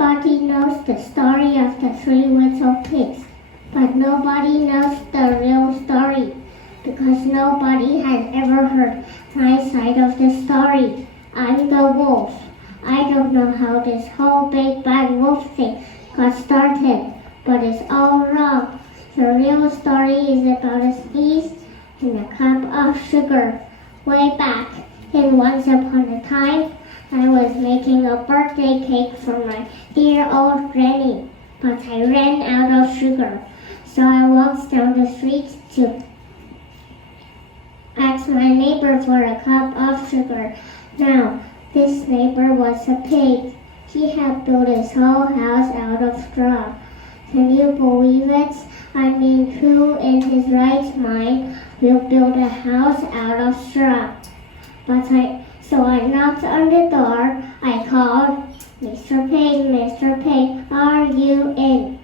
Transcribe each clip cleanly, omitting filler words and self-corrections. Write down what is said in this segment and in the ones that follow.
Everybody knows the story of the three little pigs, but nobody knows the real story because nobody has ever heard my side of the story. I'm the wolf. I don't know how this whole big bad wolf thing got started, but it's all wrong. The real story is about a sneeze and a cup of sugar. Way back, in once upon a time, I was making a birthday cake for my dear old granny, but I ran out of sugar. So I walked down the street to ask my neighbor for a cup of sugar. Now, this neighbor was a pig. He had built his whole house out of straw. Can you believe it? I mean, who in his right mind will build a house out of straw? So I knocked on the door. I called, Mr. Pig, are you in?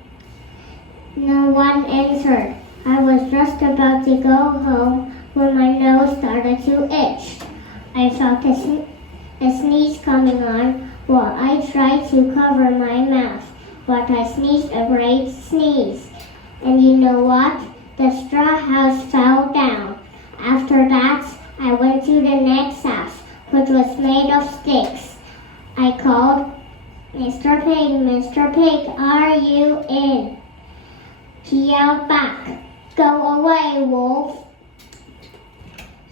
No one answered. I was just about to go home when my nose started to itch. I felt a sneeze coming on while I tried to cover my mouth, but I sneezed a great sneeze. And you know what? The straw house fell down. After that, I went to the next house, which was made of sticks. I called, Mr. Pig, are you in? He yelled back, go away, wolf.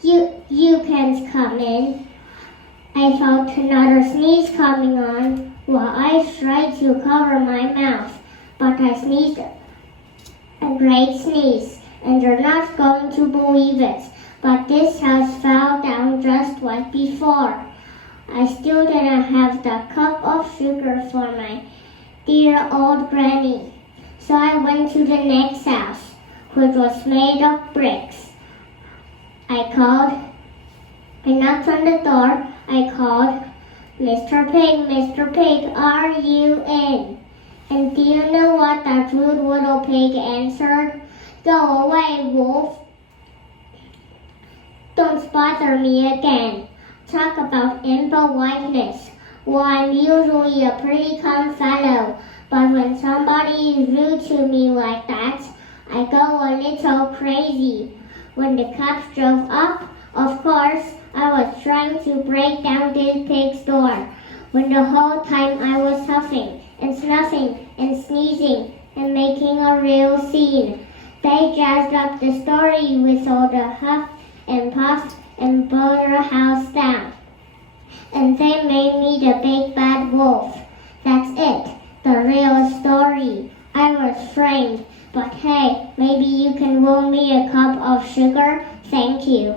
You can't come in. I felt another sneeze coming on while I tried to cover my mouth, but I sneezed a great sneeze, and you're not going to believe it, but this house fell down just like before. I still didn't have the cup of sugar for my dear old granny, so I went to the next house, which was made of bricks. I knocked on the door. I called, Mr. Pig, are you in? And do you know what that rude little pig answered? Go away, wolf. Don't bother me again. Talk about impoliteness. Well, I'm usually a pretty calm fellow, but when somebody is rude to me like that, I go a little crazy. When the cops drove up, of course, I was trying to break down this pig's door, when the whole time I was huffing and snuffing and sneezing and making a real scene. They jazzed up the story with all the huff and puff and blew the house down. And they made me the big bad wolf. That's it, the real story. I was framed, but hey, maybe you can roll me a cup of sugar? Thank you.